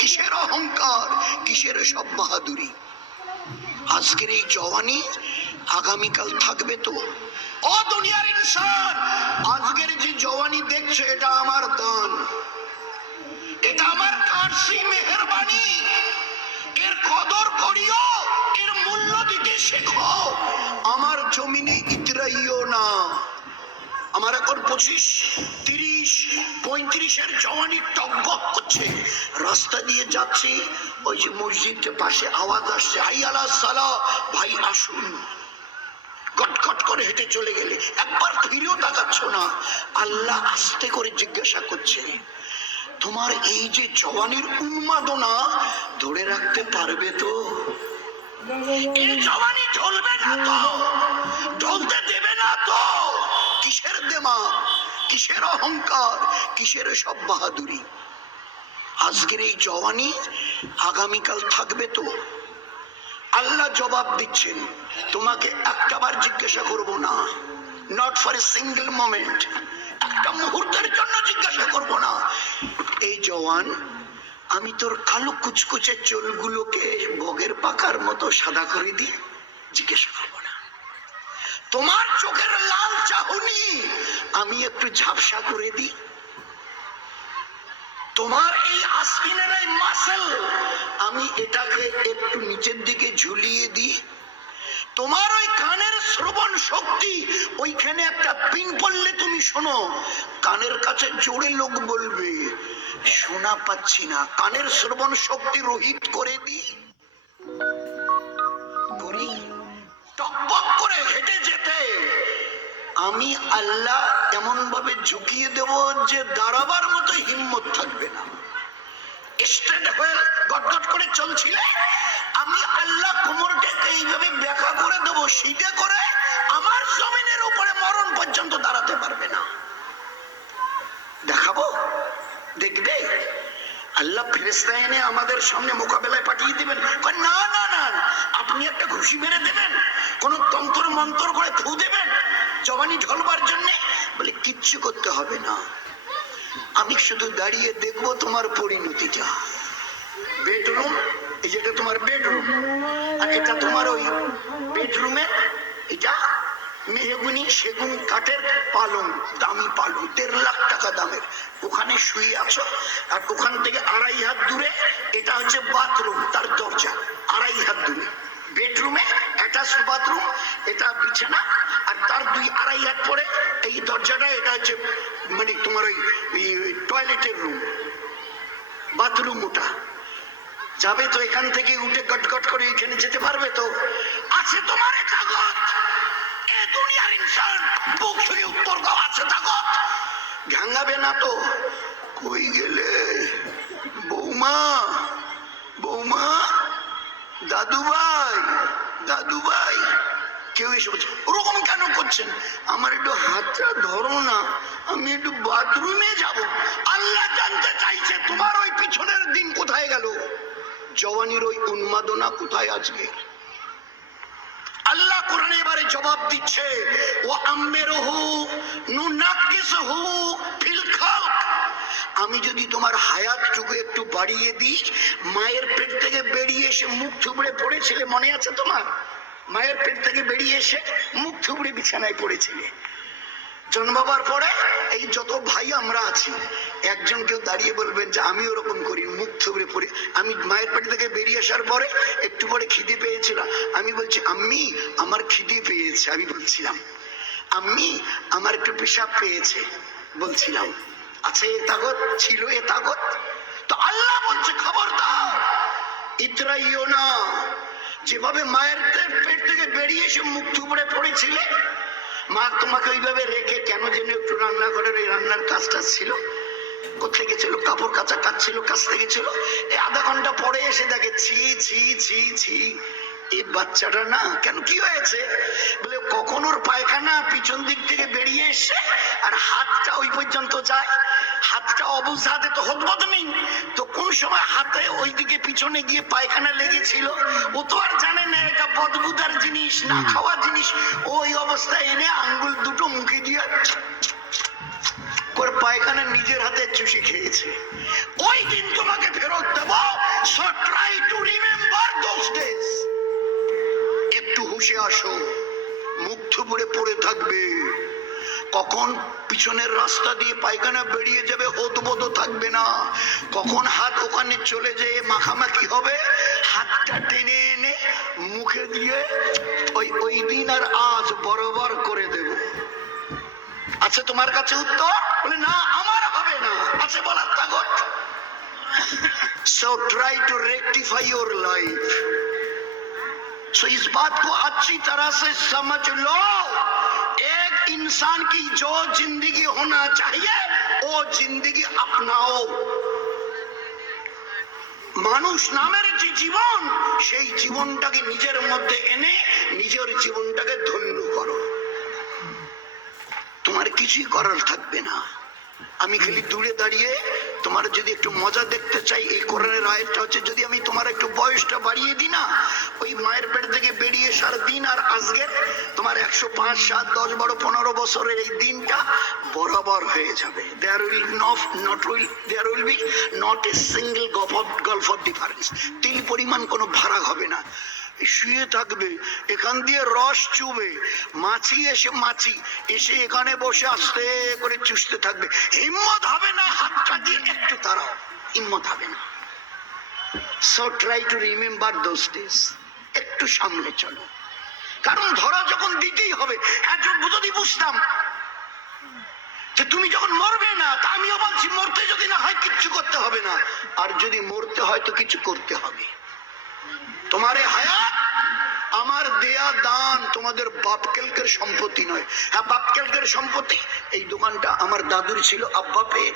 কিসের অহংকার, কিসের সব বাহাদুরি? আজকের এই জওয়ানি আগামীকাল থাকবে তো। ও দুনিয়ার ইনসান, আজকের যে জওয়ানি দেখছো এটা আমার দান, এটা আমার কারসি মেহেরবানি। এর কদর করিও, এর মূল্য দিতে শেখো। আমার জমিনে ইতরাইও না। আমার এখন 25, 30, 35-এর জওয়ানি টকবক করছে। রাস্তা দিয়ে যাচ্ছি, ওই যে মসজিদের পাশে আওয়াজ আসছে, হাইয়ালা সালাহ, ভাই আসুন। কটকট করে হেঁটে চলে গেলে একবার ফিরেও তাকাচ্ছ না। আল্লাহ আস্তে করে জিজ্ঞাসা করছে, তোমার এই যে জওয়ানির উন্মাদনা ধরে রাখতে পারবে তো? এই জওয়ানি ঢলবে না তো? ঢলতে দেবে না তো? কিসের দেমা, কিসের অহংকার, কিসের সব বাহাদুরি? আজকের এই জওয়ানি আগামীকাল থাকবে তো? আল্লাহ জবাব দিচ্ছেন, তোমাকে একটাবার জিজ্ঞাসা করব না, not for a single moment, একটা মুহূর্তের জন্য জিজ্ঞাসা করব না। এই জওয়ান, আমি তোর কালো কুচকুচে চুলগুলোকে বগের পাকার মতো সাদা করে দিই, জিজ্ঞাসা করব না। তোমার চোখের লাল চাহনি আমি একটু ঝাপসা করে দিই। তোমার এই আস্কিনের এই মাসল আমি এটাকে একটু নিচের দিকে ঝুলিয়ে দিই। তোমার ওই কানের শ্রবণ শক্তি, ওইখানে একটা পিন পড়লে তুমি শোনো, কানের কাছে জোরে লোক বলবে শোনা পাচ্ছি না, কানের শ্রবণ শক্তি রহিত করে দিই। টকবক করে হেঁটে যেতে আমি আল্লাহ এমন ভাবে ঝুঁকিয়ে দেব যে দাঁড়াবার মতো হিম্মত থাকবে না। স্ট্রেট হয়ে গটগট করে চলছিলে, আমি আল্লাহ কোমরটাকে এইভাবে ব্যাখ্যা করে দেব, সিধে করে আমার জমিনের উপরে মরণ পর্যন্ত দাঁড়াতে পারবে না। দেখাবো, দেখবে। আল্লাহ ফেরেশতা এনে আমাদের সামনে মোকাবেলায় পাঠিয়ে দিবেন। না না না, আপনি একটা ঘুষি মেরে দেবেন, কোন তন্ত্র মন্ত্র করে ফু দেবেন জওয়ানি ঢলবার জন্য, বলে কিচ্ছু করতে হবে না। আমি শুধু দাঁড়িয়ে দেখবো তোমার পরিণতিটা। বেডরুম, এই যেটা তোমার বেডরুম, আর এটা তোমার ওই বেডরুমে এটা মেহগুনি সেগুন কাঠের পালং, দামি পালং, 1.5 লাখ টাকা দামের, ওখানে শুয়ে আছো। আর ওখান থেকে 2.5 হাত দূরে এটা হচ্ছে বাথরুম, তার দরজা 2.5 হাত দূরে। বেডরুমে অ্যাটাচ বাথরুম, এটা বিছানা, আর তার 2-2.5 হাত পরে এই দরজাটা, এটা হচ্ছে মানে তোমার ওই টয়লেটের রুম, বাথরুম। ওটা যাবে তো এখান থেকে উঠে গটগট করে এখানে যেতে পারবে তো? আছে তোমার তাগত? এ দুনিয়ার ইনসান, বুক ছুঁয়ে উত্তর দাও, আছে তাগত? ভাঙাবে না তো? কই গেলে বৌমা? বৌমা, দাদু ভাই, দাদু ভাই, কেউ এসে বলছে ওরকম কেন করছেন? আমার একটু হাতটা ধরো না, আমি একটু বাথরুমে যাব। আল্লাহ জানতে চাইছে তোমার ওই পিছনের দিন কোথায় গেল, জওয়ানির ওই উন্মাদনা কোথায় আজকে? আল্লাহ কোরআনে এবারে জবাব দিচ্ছে, ও আম্মেরহু নুনাক্কিসহু ফিল খালক। আমি যদি তোমার হায়াতটুকু একটু বাড়িয়ে দিই, মায়ের পেট থেকে বেরিয়ে এসে মুখ থুবড়ে পড়েছিলে, মনে আছে তোমার? মায়ের পেট থেকে বেরিয়ে এসে মুখ থুবড়ে বিছানায় পড়েছিলে। জন্মাবার পরে এই যত ভাই আমরা আছি, একজন কেউ দাঁড়িয়ে বলবেন যে আমি ওরকম করি, মুখ থুবড়ে পড়ি। আমি মায়ের পেট থেকে বেরিয়ে আসার পরে একটু পরে খিদে পেয়েছিলাম, আমি বলছি আম্মি আমার খিদে পেয়েছে, আমি বলছিলাম। আম্মি আমার একটু পেশাব পেয়েছে, বলছিলাম। আচ্ছা, এ তাগত ছিল, এ তাগত? তো আল্লাহ বলছে খবরদার, ইতরাইও না। যেভাবে মায়ের পেট থেকে বেরিয়ে এসে মুখ থুবড়ে পড়েছিলে, মা তোমাকে ওইভাবে রেখে কেন যেন একটু রান্নাঘরের এই রান্নার কাজটা ছিল, কোথায় গেছিল, কাপড় কাচা কাজ ছিল, কাচতে গেছিল। এই আধা ঘন্টা পরে এসে দেখে ছি ছি ছি ছি, এই বাচ্চাটা না, কেন কি হয়েছে? বলে কখন ওর পায়খানা পিছন দিক থেকে বেরিয়ে এসে আর হাতটা ওই পর্যন্ত যায়, হাতটা অবুঝ হাতে তো হতবত নেই, তো কোন সময় হাতে ওইদিকে পিছনে গিয়ে পায়খানা লেগেছিল, ও তো আর জানে না এটা বদবুদার জিনিস, না খাওয়ার জিনিস। ওই অবস্থায় এনে আঙ্গুল দুটো মুখে দিয়ে করে পায়খানা নিজের হাতে চুষে খেয়েছে। ওই পিছনের রাস্তা দিয়ে পায়খানা বেরিয়ে যাবে, হতবত থাকবে না। কখন হাত ওখানে চলে যেয়ে মাখামাখি হবে, হাতটা টেনে এনে মুখে দিয়ে ওই দিন আর আজ বরাবর করে দেব। আছে তোমার কাছে উত্তর? বলে না, আমার হবে না। আছে বলার তাগত? So try to rectify your life. So इस बात को अच्छी तरह से समझ लो, एक इंसान की जो जिंदगी होना चाहिए वो जिंदगी अपनाओ। মানুষ নামের যে জীবন, সেই জীবনটাকে নিজের মধ্যে এনে নিজের জীবনটাকে ধন্য করো। তোমার কিছুই করার থাকবে না। আমি খালি দূরে দাঁড়িয়ে তোমার যদি একটু মজা দেখতে চাই, এই কোরআনের আয়াতটা হচ্ছে, যদি আমি তোমার একটু বয়সটা বাড়িয়ে দিই না, ওই মায়ের পেট থেকে বেরিয়ে সার দিন আর আজকের তোমার 105, 7, 10, 12, 15 বছরের এই দিনটা বরাবর হয়ে যাবে। there will be not a single gulf of difference. তিল পরিমাণ কোনো ভাড়া হবে না। শুয়ে থাকবে, এখান দিয়ে রস চুবে, মাছি এসে এখানে বসে আস্তে করে চুষতে থাকবে। হিম্মত হবে না হাতটা দিয়ে একটু তাড়াও, হিম্মত হবে না। So try to remember those days. একটু সামনে চলো, কারণ ধরা যখন দিতেই হবে। হ্যাঁ, যদি বুঝতাম যে তুমি যখন মরবে না, তা আমিও বলছি মরতে যদি না হয় কিচ্ছু করতে হবে না, আর যদি মরতে হয় তো কিছু করতে হবে। তোমারে হায়াত আমার দেয়া দান, তোমাদের বাপকেলকের সম্পত্তি নয়। হ্যাঁ, বাপকেলকের সম্পত্তি। এই দোকানটা আমার দাদুর ছিল, আব্বা পেয়েছে।